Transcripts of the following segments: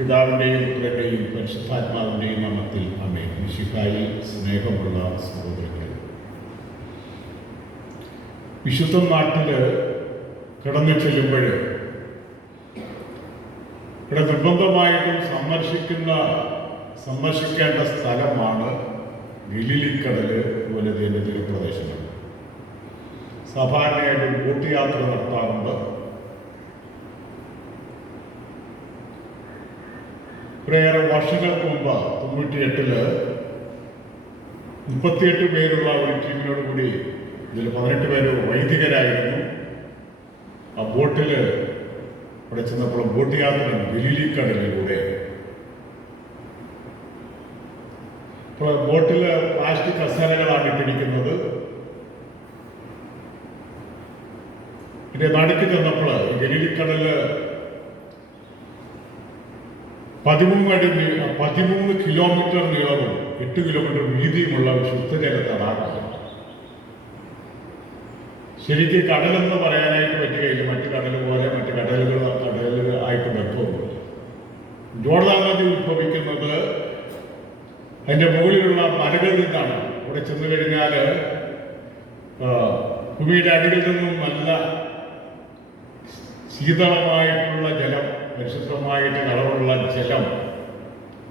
പിതാവിൻ്റെയും പുത്രൻ്റെയും പരിശുദ്ധാത്മാവിൻ്റെയും നാമത്തിൽ ആമേൻ. മിശിഹായിൽ സ്നേഹമുള്ള സഹോദരങ്ങൾ, വിശുദ്ധ നാട്ടിൽ കടന്നു ചെല്ലുമ്പോൾ ഇവിടെ നിർബന്ധമായിട്ടും സന്ദർശിക്കേണ്ട സ്ഥലമാണ് ഗലീലിക്കടൽ പോലെ തീരപ്രദേശങ്ങൾ. സാധാരണയായിട്ടും ബോട്ട് യാത്ര നടത്താറുണ്ട്. കുറേയേറെ വർഷങ്ങൾക്ക് മുമ്പ് 98 38 പേരുള്ള ഒരു ടീമിനോട് കൂടി ഇതിൽ 18 പേര് വൈദികരായിരുന്നു. ആ ബോട്ടിൽ അവിടെ ചെന്നപ്പോൾ ബോട്ട് യാത്ര ഗലീലിക്കടലിലൂടെ. അപ്പോൾ ബോട്ടിൽ പ്ലാസ്റ്റിക് കസേരകളാണ് ഇട്ടിരിക്കുന്നത്. ഇതിന്റെ നടുക്ക് ചെന്നപ്പോൾ ഗലീലിക്കടല് 13 കിലോമീറ്റർ നീളവും 8 കിലോമീറ്റർ വീതിയുമുള്ള ശുദ്ധജല തടാകമാണ്. ശരിക്കും കടലെന്ന് പറയാനായിട്ട് പറ്റുകയില്ല. മറ്റു കടൽ പോലെ മറ്റു കടലുകൾ ആയിട്ട് ബന്ധമൊന്നുമില്ല. ജോർദാൻ നദി ഉത്ഭവിക്കുന്നത് അതിൻ്റെ മുകളിലുള്ള മലകളിൽ നിന്നാണ്. അവിടെ ചെന്നു കഴിഞ്ഞാൽ ഭൂമിയുടെ അടികളിൽ നിന്നും നല്ല ശീതളമായിട്ടുള്ള ജലം, പരിശുദ്ധമായിട്ട് കളറുള്ള ജലം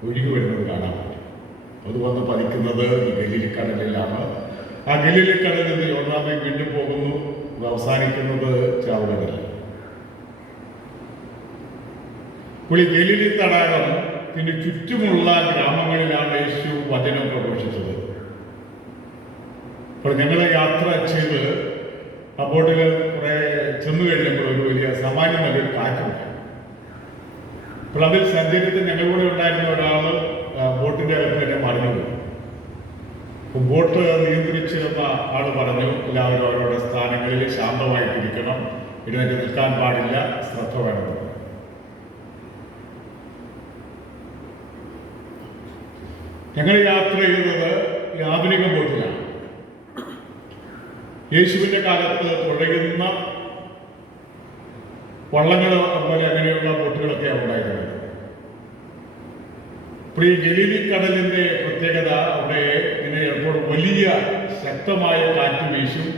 ഒഴുകി വരുന്നത് കാണാൻ പറ്റും. അത് വന്ന് പതിക്കുന്നത് ഈ ഗലീലിക്കടലിലാണ്. ആ ഗലീലിക്കടലിൽ നിന്ന് യോർദാനിൽ വീണ്ടും പോകുന്നു. അത് അവസാനിക്കുന്നത് ചാവുകടലിൽ. അപ്പോൾ ഈ ഗലീലി തടാകം പിന്നെ ചുറ്റുമുള്ള ഗ്രാമങ്ങളിലാണ് യേശു വചനം പ്രഘോഷിച്ചത്. അപ്പോൾ ഞങ്ങൾ യാത്ര ചെയ്ത് ആ ബോട്ടിൽ കുറെ ചെന്നു കഴിഞ്ഞപ്പോൾ ഒരു വലിയ സാമാന്യം നല്ലൊരു കാറ്റുണ്ട്. അപ്പോൾ അതിൽ സഞ്ചരിച്ച് ഞങ്ങളുടെ ഉണ്ടായിരുന്ന ഒരാൾ ബോട്ടിൻ്റെ അകത്ത് തന്നെ മറിഞ്ഞു പോയി. അപ്പോൾ ബോട്ട് നിയന്ത്രിച്ചിരുന്ന ആൾ പറഞ്ഞു, എല്ലാവരും അവരവരുടെ സ്ഥാനങ്ങളിൽ ശാന്തമായിട്ടിരിക്കണം, എഴുന്നേറ്റ് നിൽക്കാൻ പാടില്ല, ശ്രദ്ധ വേണമെന്ന്. ഞങ്ങൾ യാത്ര ചെയ്യുന്നത് ഈ ആധുനിക ബോട്ടിലാണ്. യേശുവിൻ്റെ കാലത്ത് തുഴയുന്ന വള്ളങ്ങൾ പോലെ അങ്ങനെയുള്ള ബോട്ടുകളൊക്കെയാണ് ഉണ്ടായിരുന്നത്. ഇപ്പോൾ ഈ ഗലീലിക്കടലിൻ്റെ പ്രത്യേകത, അവിടെ ഇങ്ങനെ ഇപ്പോൾ വലിയ ശക്തമായ കാറ്റ് വീശും.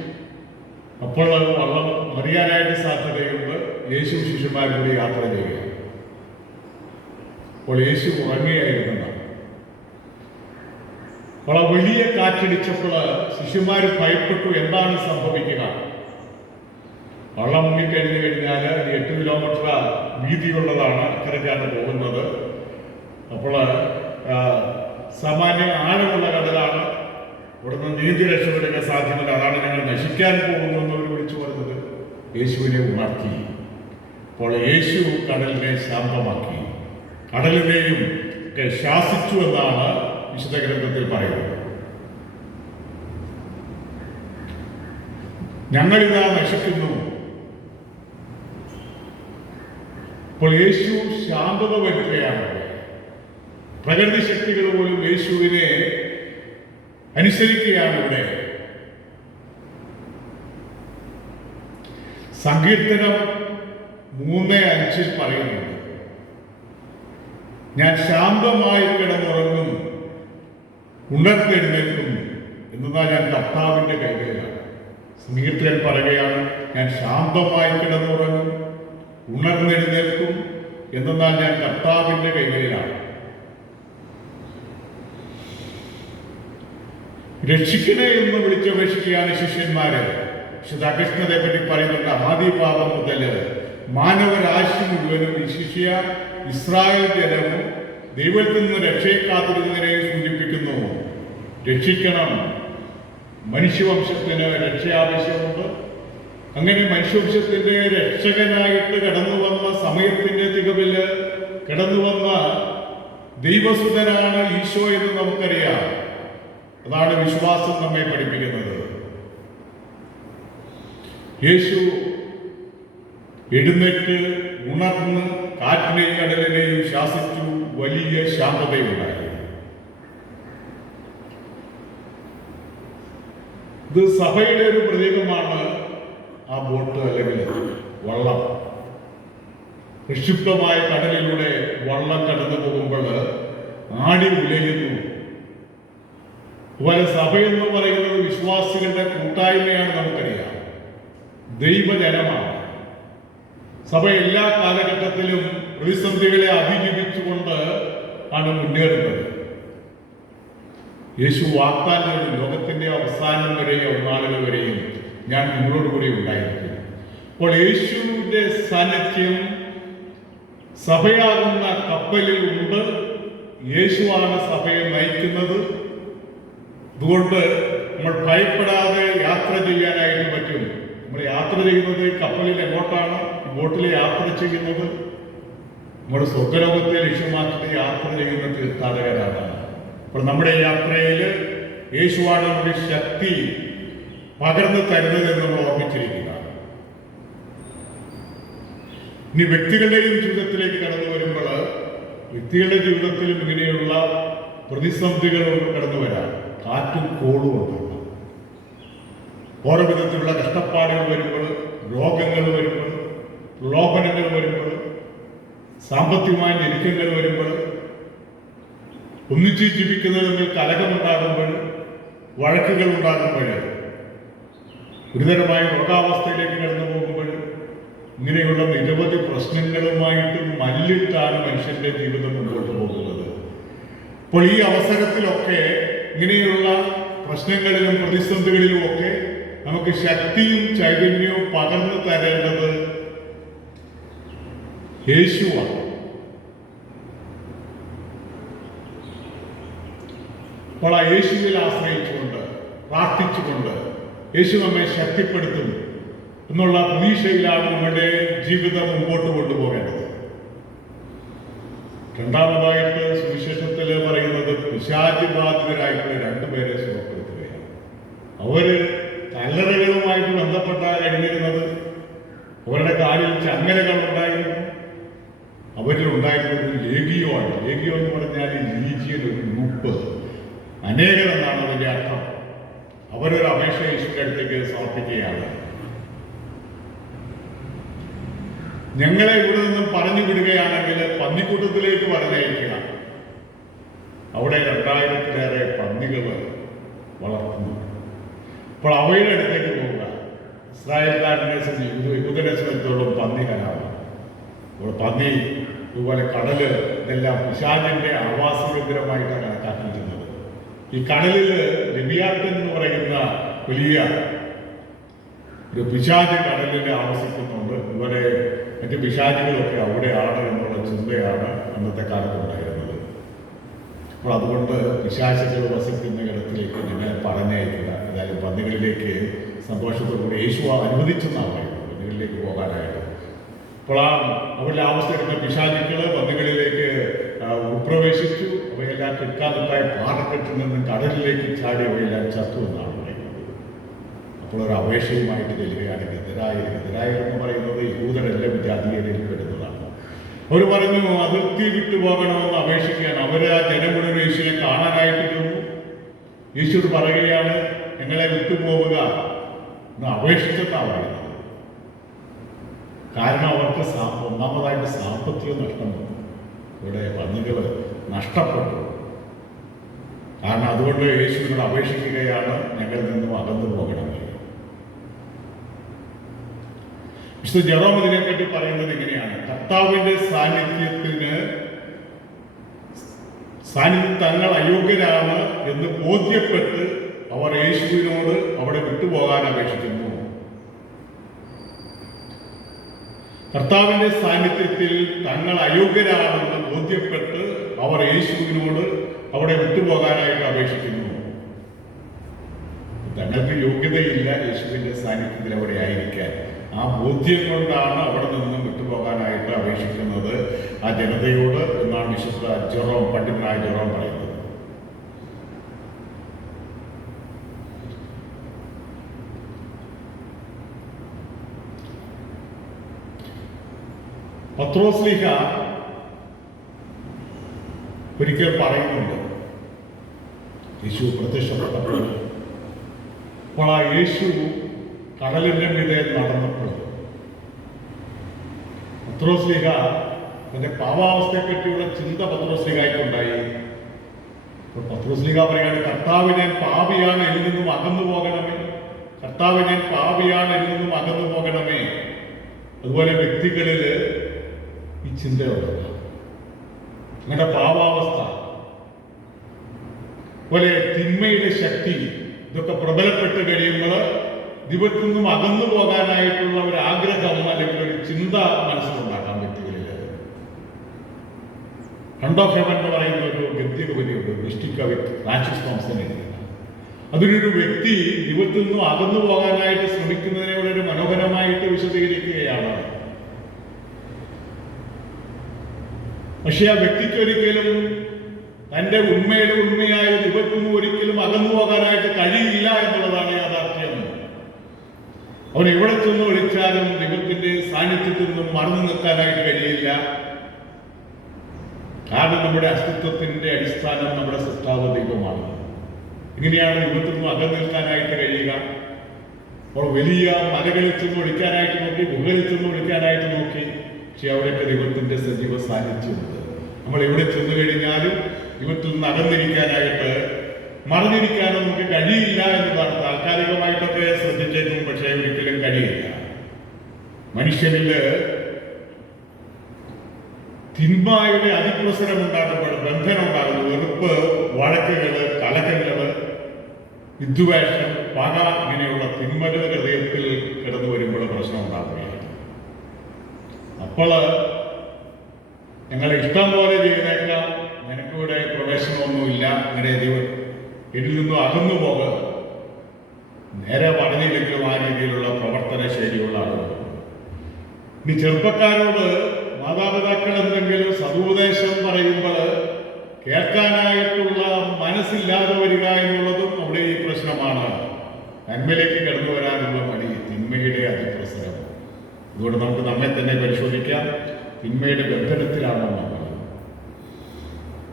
അപ്പോൾ വള്ളം മറിയാനായിട്ട് സാധ്യതയുണ്ട്. യേശു ശിഷ്യന്മാരും കൂടി യാത്ര ചെയ്യുക. അപ്പോൾ യേശു ഉറങ്ങുകയായിരുന്നതാണ്. അപ്പോൾ ആ വലിയ കാറ്റടിച്ചപ്പോൾ ശിഷ്യന്മാർ ഭയപ്പെട്ടു, എന്താണ് സംഭവിക്കുക? വള്ളം മുങ്ങിക്കഴിഞ്ഞു കഴിഞ്ഞാൽ 8 കിലോമീറ്റർ വീതിയുള്ളതാണ്, അക്കരയ്ക്കാണ് പോകുന്നത്. അപ്പോൾ സാമാന്യ ആഴമുള്ള കടലാണ്. ഇവിടുന്ന് നീന്തി രക്ഷപ്പെടുക സാധ്യമല്ല. അതാണ് ഞങ്ങൾ നശിക്കാൻ പോകുന്നു എന്നവർ വിളിച്ചു പറഞ്ഞത്. യേശുവിനെ ഉണർത്തി. അപ്പോൾ യേശു കടലിനെ ശാന്തമാക്കി, കടലിനെയും ഒക്കെ ശാസിച്ചു എന്നാണ് വിശുദ്ധ ഗ്രന്ഥത്തിൽ പറയുന്നത്. ഞങ്ങളിതാ നശിക്കുന്നു. അപ്പോൾ യേശു ശാന്തത വരുത്തുകയാണ്. പ്രകൃതി ശക്തികൾ പോലും യേശുവിനെ അനുസരിക്കുകയാണ് ഇവിടെ. സങ്കീർത്തനം 3:5 പറയുന്നുണ്ട്, ഞാൻ ശാന്തമായി കിടന്നുറങ്ങും, ഉണർത്തെഴുന്നേൽക്കും, എന്നാൽ ഞാൻ കർത്താവിൻ്റെ കൈകളിലാണ്. സങ്കീർത്തകൻ പറയുകയാണ്, ഞാൻ ശാന്തമായി കിടന്നുറങ്ങും, ഉണർന്നെഴുന്നേൽക്കും, എന്നാൽ ഞാൻ കർത്താവിൻ്റെ കൈകളിലാണ്. രക്ഷിക്കണേ എന്ന് വിളിച്ചപേക്ഷിക്കുകയാണ് ശിഷ്യന്മാര്. വിശുദ്ധ അഗസ്ത്യനെ പറ്റി പറയുന്നുണ്ട്, ആദിപാപം മുതൽ മാനവരാശി മുഴുവനും ശിഷ്യ ഇസ്രായേൽ ജനവും ദൈവത്തിൽ നിന്ന് രക്ഷയെ കാത്തിരുന്നതിനെ സൂചിപ്പിക്കുന്നു. രക്ഷിക്കണം, മനുഷ്യവംശത്തിന് രക്ഷ ആവശ്യമുണ്ട്. അങ്ങനെ മനുഷ്യവംശത്തിന്റെ രക്ഷകനായിട്ട് കടന്നു വന്ന സമയത്തിന്റെ തികവില് കടന്നു വന്ന ദൈവസുതനാണ് ഈശോ എന്ന് നമുക്കറിയാം. അതാണ് വിശ്വാസം നമ്മെ പഠിപ്പിക്കുന്നത്. യേശു എഴുന്നേറ്റ് ഉണർന്ന് കാറ്റിനെയും കടലിനെയും ശാസിച്ചു. വലിയ ശാന്തതയുണ്ടായി. ഇത് സഭയുടെ ഒരു പ്രതീകമാണ് ആ ബോട്ട് അല്ലെങ്കിൽ വള്ളം. പ്രക്ഷുബ്ധമായ കടലിലൂടെ വള്ളം കടന്നു പോകുമ്പോൾ ആടി ഉലയുന്നു. അതുപോലെ സഭയെന്ന് പറയുന്നത് വിശ്വാസികളുടെ കൂട്ടായ്മയാണ്. നമുക്കറിയാം, ദൈവജനമാണ്. സഭ എല്ലാ കാലഘട്ടത്തിലും പ്രതിസന്ധികളെ അതിജീവിച്ചുകൊണ്ട് ആണ് മുന്നേറുന്നത്. യേശു വാഗ്ദാനം ചെയ്തു, ലോകത്തിന്റെ അവസാനം വരെയും നാളുകൾ വരെയും ഞാൻ നിങ്ങളോട് കൂടി ഉണ്ടായിരിക്കും. അപ്പോൾ യേശുവിന്റെ സാന്നിധ്യം സഭയാകുന്ന കപ്പലിൽ ഉണ്ട്. യേശുവാണ് സഭയെ നയിക്കുന്നത്. അതുകൊണ്ട് നമ്മൾ ഭയപ്പെടാതെ യാത്ര ചെയ്യാനായിട്ട് പറ്റും. നമ്മൾ യാത്ര ചെയ്യുന്നത് കപ്പലിൽ എങ്ങോട്ടാണ്? ബോട്ടിൽ യാത്ര ചെയ്യുന്നത് നമ്മുടെ സ്വർഗ്ഗലോകത്തെ ലക്ഷ്യമാക്കി യാത്ര ചെയ്യുന്ന തീർത്ഥാടകരാണ്. അപ്പോൾ നമ്മുടെ യാത്രയിൽ യേശുവാണ് നമ്മുടെ ശക്തി പകർന്നു തരുന്നതെന്ന് നമ്മൾ ഓർമ്മിച്ചിരിക്കുക. ഇനി വ്യക്തികളുടെയും ജീവിതത്തിലേക്ക് കടന്നു വരുമ്പോൾ വ്യക്തികളുടെ ജീവിതത്തിലും ഇങ്ങനെയുള്ള പ്രതിസന്ധികൾ കടന്നു വരാം. കാറ്റും കോളും ഉണ്ടാകാം. ഓരോ വിധത്തിലുള്ള കഷ്ടപ്പാടുകൾ വരുമ്പോൾ, രോഗങ്ങൾ വരുമ്പോൾ, പ്രലോഭനങ്ങൾ വരുമ്പോൾ, സാമ്പത്തികമായ ഞെരുക്കങ്ങൾ വരുമ്പോൾ, ഒന്നിച്ച് ജീവിക്കുന്നതിൽ കലഹമുണ്ടാകുമ്പോൾ, വഴക്കുകൾ ഉണ്ടാകുമ്പോൾ, ഗുരുതരമായ രോഗാവസ്ഥയിലേക്ക് കടന്നു പോകുമ്പോൾ, ഇങ്ങനെയുള്ള നിരവധി പ്രശ്നങ്ങളുമായിട്ട് മല്ലിട്ടാണ് മനുഷ്യന്റെ ജീവിതം മുന്നോട്ട് പോകുന്നത്. അപ്പോൾ ഈ അവസരത്തിലൊക്കെ ഇങ്ങനെയുള്ള പ്രശ്നങ്ങളിലും പ്രതിസന്ധികളിലും ഒക്കെ നമുക്ക് ശക്തിയും ചൈതന്യവും പകർന്നു തരേണ്ടത് യേശുവാണ്. അപ്പോൾ ആ യേശുവിൽ ആശ്രയിച്ചുകൊണ്ട് പ്രാർത്ഥിച്ചുകൊണ്ട് യേശു നമ്മെ ശക്തിപ്പെടുത്തും എന്നുള്ള പ്രതീക്ഷയിലാണ് നമ്മുടെ ജീവിതം മുമ്പോട്ട് കൊണ്ടുപോകേണ്ടത്. രണ്ടാമതായിട്ട് സുവിശേഷത്തിൽ പറയുന്നത് പിശാച് ബാധിതരായിട്ടുള്ള രണ്ടുപേരെ സുഖപ്പെടുത്തുകയാണ്. അവര് കല്ലറകളുമായിട്ട് ബന്ധപ്പെട്ടാണ് കഴിഞ്ഞിരുന്നത്. അവരുടെ കാലിൽ ചങ്ങലകൾ ഉണ്ടായിരുന്നു. അവരിൽ ഉണ്ടായിരുന്നത് ലേഗിയോണ്. ലേഗിയോ എന്ന് പറഞ്ഞാൽ ലീജിയൻ, ഒരു ഗ്രൂപ്പ്, അനേകർ എന്നാണ് അതിന്റെ അർത്ഥം. അവരൊരു അപേക്ഷ യേശുവിന്റെ അടുത്തേക്ക് സമർപ്പിക്കുകയാണ്. ഞങ്ങളെ ഇവിടെ നിന്നും പറഞ്ഞു വിടുകയാണെങ്കിൽ പന്നിക്കൂട്ടത്തിലേക്ക് പറഞ്ഞയക്കുക. അവിടെ 2000-ലേറെ പന്നികൾ വളർത്തുന്നു. അപ്പോൾ അവയുടെ അടുത്തേക്ക് പോവുക. ഇസ്രായേൽക്കാരനെ യഹൂദനെ സംബന്ധിച്ചോളം പന്നി ഹരാമാണ്. അപ്പോൾ പന്നി, ഇതുപോലെ കടല്, ഇതെല്ലാം പിശാചിന്റെ ആവാസ കേന്ദ്രമായിട്ടാണ് കണക്കാക്കിയിരുന്നത്. ഈ കടലിൽ ലെവിയാത്തൻ എന്ന് പറയുന്ന വലിയ ഒരു പിശാച് കടലിൽ ആവസിക്കുന്നുണ്ട്. ഇതുപോലെ മറ്റ് പിശാചുകളൊക്കെ അവിടെയാണ് എന്നുള്ള ചിന്തയാണ് അന്നത്തെ കാലത്ത് ഉണ്ടായിരുന്നത്. അപ്പോൾ അതുകൊണ്ട് പിശാചുകൾ വസിക്കുന്ന ഇടത്തിലേക്ക് ഞങ്ങളെ പറഞ്ഞയക്കുക. ഏതായാലും പന്നികളിലേക്ക് സന്തോഷത്തോടുകൂടി യേശു അനുവദിച്ചെന്നാണ് പറയുന്നത്, പന്നികളിലേക്ക് പോകാനായിട്ട്. അപ്പോൾ അവരുടെ ആവശ്യമെടുക്കുന്ന പിശാചുക്കൾ പന്നികളിലേക്ക് ഉൾപ്രവേശിച്ചു. അവയെല്ലാം കിട്ടാതുണ്ടായ പാറക്കെട്ടിൽ നിന്നും കടലിലേക്ക് ചാടി അവയെല്ലാം ചത്തു എന്നാണ് പറയുന്നത്. അപ്പോൾ ഒരു അപേക്ഷയുമായിട്ട് ചെല്ലുകയാണ് ഗദരായരെന്ന് പറയുന്നത് യഹൂദരെല്ലാം ജാതീയതയിൽ പെടുന്നതാണ്. അവർ പറഞ്ഞു അതിർത്തി വിട്ടുപോകണമെന്ന് അപേക്ഷിക്കുകയാണ്. അവർ ആ ജനം മുഴുവൻ യേശുവിനെ കാണാനായിട്ട് ചെന്നു. യേശുവോട് പറയുകയാണ് ഞങ്ങളെ വിട്ടുപോവുക എന്ന് അപേക്ഷിച്ചെന്നാണ് പറയുന്നത്. കാരണം അവർക്ക് ഒന്നാമതായിട്ട് സാമ്പത്തിക നഷ്ടം വന്നു. ഇവിടെ പന്നികൾ നഷ്ടപ്പെട്ടു. കാരണം അതുകൊണ്ട് യേശുവിനോട് അപേക്ഷിക്കുകയാണ് ഞങ്ങളിൽ നിന്നും അകന്നു പോകണമെന്ന്. വിശുദ്ധ ജെറോം ഇതിനെപ്പറ്റി പറയുന്നത് ഇങ്ങനെയാണ്: കർത്താവിന്റെ സാന്നിധ്യം തങ്ങൾ അയോഗ്യരാണ് എന്ന് ബോധ്യപ്പെട്ട് അവർ യേശുവിനോട് അവിടെ വിട്ടുപോകാൻ അപേക്ഷിക്കുന്നു. കർത്താവിന്റെ സാന്നിധ്യത്തിൽ തങ്ങൾ അയോഗ്യരാണെന്ന് ബോധ്യപ്പെട്ട് അവർ യേശുവിനോട് അവിടെ വിട്ടുപോകാനായിട്ട് അപേക്ഷിക്കുന്നു. തങ്ങൾക്ക് യോഗ്യതയില്ല യേശുവിന്റെ സാന്നിധ്യത്തിൽ അവിടെ ആയിരിക്കാൻ. ആ ബോധ്യം കൊണ്ടാണ് അവിടെ നിന്നും വിട്ടുപോകാനായിട്ട് അപേക്ഷിക്കുന്നത് ആ ജനതയോട് എന്നാണ് വിശുദ്ധ ജെറോം, പണ്ഡിതനായ ജെറോം പറയുന്നത്. പത്രോസ്ലീഹ ഒരിക്കൽ പറയുന്നുണ്ട്, യേശു പ്രത്യക്ഷപ്പെട്ടപ്പോൾ, അപ്പോൾ ആ യേശു കടലിന്റെ മീതെ നടന്നപ്പോൾ പത്രോസ്ലീഹ തന്റെ പാവാവസ്ഥയെ പറ്റിയുള്ള ചിന്ത പത്രോസ്ലീഹായ്ക്കുണ്ടായി. അപ്പോൾ പത്രോസ്ലീഹ പറയാണ്, കർത്താവ് ഞാൻ പാപിയാണ്, എന്നിൽ നിന്നും അകന്നു പോകണമേ. കർത്താവ് ഞാൻ പാപിയാണ്, എന്നിൽ നിന്നും അകന്നു പോകണമേ. അതുപോലെ വ്യക്തികളിൽ ഈ ചിന്തയുള്ളത് നിങ്ങളുടെ പാവാവസ്ഥ പോലെ തിന്മയുടെ ശക്തി ഇതൊക്കെ പ്രബലപ്പെട്ട് കഴിയുമ്പോൾ ദൈവത്തിൽ നിന്നും അകന്നു പോകാനായിട്ടുള്ള ഒരു ആഗ്രഹം അല്ലെങ്കിൽ ഒരു ചിന്ത മനസ്സിലുണ്ടാക്കാം വ്യക്തികളിൽ. ഹണ്ട് ഓഫ് ഹെവൻ എന്ന് പറയുന്ന ഒരു ഗദ്യ കവിതയുണ്ട്, മിസ്റ്റിക് കവി ഫ്രാൻസിസ് തോംസൺ എഴുതുന്നത്. അതിലൊരു വ്യക്തി ദൈവത്തിൽ നിന്നും അകന്നു പോകാനായിട്ട് ശ്രമിക്കുന്നതിനെ വളരെ മനോഹരമായിട്ട് വിശദീകരിക്കുകയാണ്. പക്ഷെ ആ വ്യക്തിക്ക് ഒരിക്കലും തന്റെ ഉണ്മയുടെ ഉണ്മയായ ദൈവത്തിൽ നിന്നും ഒരിക്കലും അകന്നു പോകാനായിട്ട് കഴിയില്ല എന്നുള്ളതാണ് യാഥാർത്ഥ്യം. അവൻ എവിടെ ചെന്ന് വിളിച്ചാലും ദൈവത്തിന്റെ സാന്നിധ്യത്തിൽ നിന്നും മറന്നു നിൽക്കാനായിട്ട് കഴിയില്ല. കാരണം നമ്മുടെ അസ്തിത്വത്തിന്റെ അടിസ്ഥാനം നമ്മുടെ സൃഷ്ടാവ് ദൈവമാണ്. ഇങ്ങനെയാണ് ദൈവത്തിൽ നിന്നും അകന്നു നിൽക്കാനായിട്ട് കഴിയുക. അപ്പോൾ വലിയ മലകളിൽ ചെന്ന് വിളിക്കാനായിട്ട് നോക്കി, ഗുഹകളിൽ ചെന്ന് വിളിക്കാനായിട്ട് നോക്കി, പക്ഷെ അവിടെയൊക്കെ ദൈവത്തിന്റെ സജീവ സാന്നിധ്യമുണ്ട്. നമ്മൾ എവിടെ ചെന്ന് കഴിഞ്ഞാലും ദൈവത്തിൽ നിന്ന് അകന്നിരിക്കാനായിട്ട് മറന്നിരിക്കാനോ നമുക്ക് കഴിയില്ല എന്നതാണ്. താൽക്കാലികമായിട്ടൊക്കെ ശ്രദ്ധിച്ചേക്കും, പക്ഷേ ഒരിക്കലും കഴിയില്ല. മനുഷ്യനില് തിന്മയുടെ അതിപ്രസരം ഉണ്ടാകുമ്പോൾ ബന്ധനം ഉണ്ടാകുന്നു. വെറുപ്പ്, വഴക്കുകള്, കലഹങ്ങള്, വിദ്വേഷം, പക, ഇങ്ങനെയുള്ള തിന്മകൾ ഹൃദയത്തിൽ കിടന്നു വരുമ്പോൾ പ്രശ്നം ഉണ്ടാകുകയാണ്. അപ്പോൾ ഞങ്ങളെ ഇഷ്ടം പോലെ ചെയ്തേക്കാം, നിനക്കിവിടെ പ്രവേശനമൊന്നുമില്ല, നിങ്ങളുടെ ദൈവം ഇതിൽ നിന്നും അകന്നു പോകുക, നേരെ പറഞ്ഞില്ലെങ്കിലും ആ രീതിയിലുള്ള പ്രവർത്തന ശൈലിയുള്ള ആളുകൾ. ഇനി ചെറുപ്പക്കാരോട് മാതാപിതാക്കൾ എന്തെങ്കിലും സതുപദേശം പറയുമ്പോൾ കേൾക്കാനായിട്ടുള്ള മനസ്സില്ലാതെ വരിക എന്നുള്ളതും അവിടെ ഈ പ്രശ്നമാണ്. നന്മയിലേക്ക് കടന്നു വരാനുള്ള മടി, തിന്മയുടെ അതിപ്രസരം. അതുകൊണ്ട് നമുക്ക് നമ്മെ തന്നെ പരിശോധിക്കാം. തിന്മയുടെ ബന്ധനത്തിലാണോ നമ്മൾ?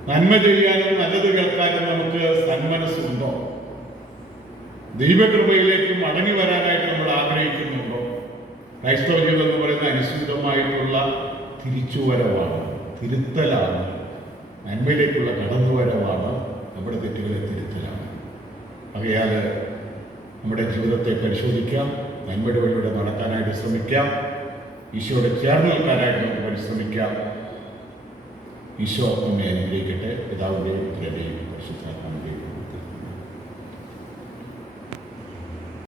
നന്മ ചെയ്യാനും നല്ലത് കേൾക്കാനും നമുക്ക് സന്മനസ്സുണ്ടോ? ദൈവകൃപയിലേക്ക് മടങ്ങി വരാനായിട്ട് നമ്മൾ ആഗ്രഹിക്കുന്നുണ്ടോ? ക്രൈസ്തവ ജീവിതം എന്ന് പറയുന്ന അനുസൃതമായിട്ടുള്ള തിരിച്ചുവരവാണ്, തിരുത്തലാണ്, നന്മയിലേക്കുള്ള കടന്നുവരവാണ്, നമ്മുടെ തെറ്റുകളെ തിരുത്തലാണ്. ആകയാൽ നമ്മുടെ ജീവിതത്തെ പരിശോധിക്കാം, നന്മയുടെ വഴിയുടെ നടക്കാനായിട്ട് ശ്രമിക്കാം, ഈശോയോട് ചേർന്ന് നിൽക്കാനായിട്ട് നമുക്ക് പരിശ്രമിക്കാം. ഈശോ നമ്മെ അനുഗ്രഹിക്കട്ടെ.